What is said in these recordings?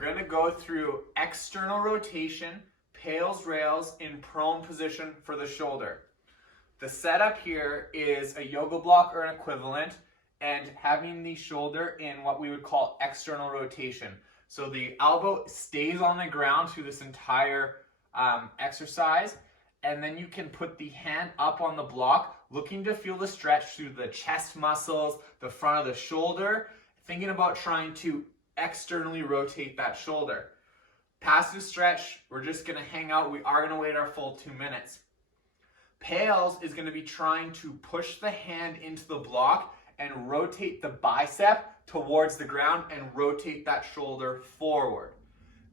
going to go through external rotation, Pales rails in prone position for the shoulder. The setup here is a yoga block or an equivalent and having the shoulder in what we would call external rotation. So the elbow stays on the ground through this entire exercise, and then you can put the hand up on the block, looking to feel the stretch through the chest muscles, the front of the shoulder, thinking about trying to externally rotate that shoulder. Passive stretch, we're just going to hang out. We are going to wait our full 2 minutes. Pales is going to be trying to push the hand into the block and rotate the bicep towards the ground and rotate that shoulder forward.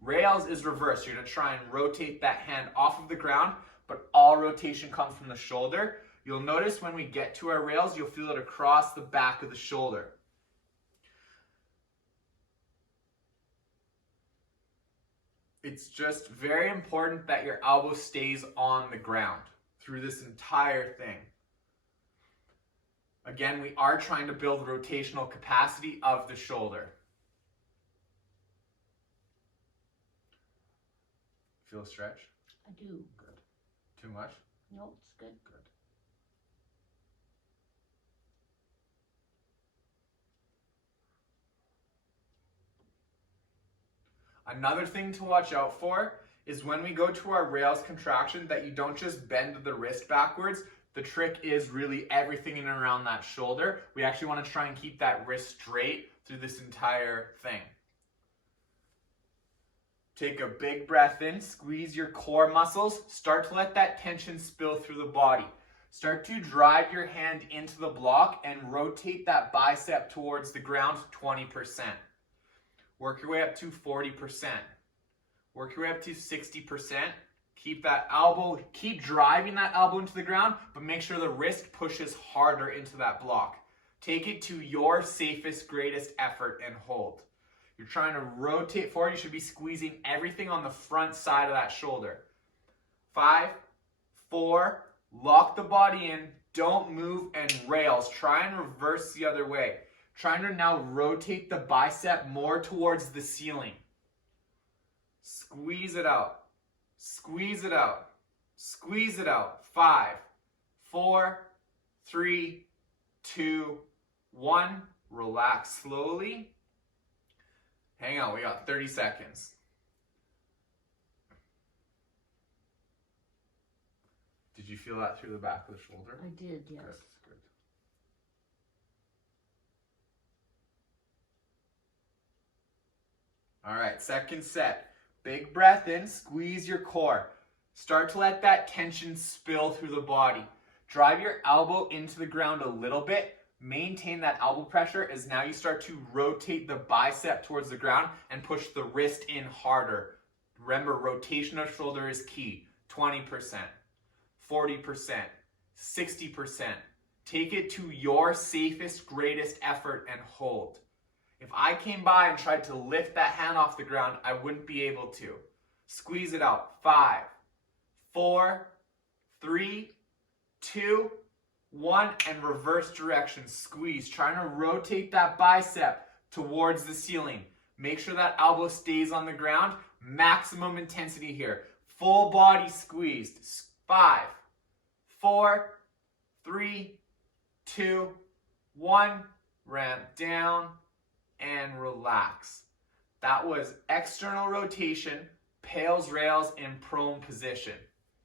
Rails is reverse. You're going to try and rotate that hand off of the ground, but all rotation comes from the shoulder. You'll notice when we get to our rails, you'll feel it across the back of the shoulder. It's just very important that your elbow stays on the ground through this entire thing. Again, we are trying to build rotational capacity of the shoulder. Feel a stretch? I do. Good. Too much? No, it's good. Good. Another thing to watch out for is when we go to our rails contraction that you don't just bend the wrist backwards. The trick is really everything in and around that shoulder. We actually want to try and keep that wrist straight through this entire thing. Take a big breath in, squeeze your core muscles, start to let that tension spill through the body. Start to drive your hand into the block and rotate that bicep towards the ground 20%. Work your way up to 40%. Work your way up to 60%. Keep that elbow, keep driving that elbow into the ground, but make sure the wrist pushes harder into that block. Take it to your safest, greatest effort and hold. You're trying to rotate forward. You should be squeezing everything on the front side of that shoulder. 5, 4, lock the body in, don't move, and rails. Try and reverse the other way. Trying to now rotate the bicep more towards the ceiling. Squeeze it out. Squeeze it out. Squeeze it out. 5, 4, 3, 2, 1. Relax slowly. Hang on, we got 30 seconds. Did you feel that through the back of the shoulder? I did, yes. Good, good. All right, second set. Big breath in, squeeze your core. Start to let that tension spill through the body. Drive your elbow into the ground a little bit. Maintain that elbow pressure as now you start to rotate the bicep towards the ground and push the wrist in harder. Remember, rotation of shoulder is key. 20%, 40%, 60%. Take it to your safest, greatest effort and hold. If I came by and tried to lift that hand off the ground, I wouldn't be able to. Squeeze it out. 5, 4, 3, 2, 1, and reverse direction. Squeeze. Trying to rotate that bicep towards the ceiling. Make sure that elbow stays on the ground. Maximum intensity here. Full body squeezed. 5, 4, 3, 2, 1. Ramp down and relax. That was external rotation, Pales rails in prone position.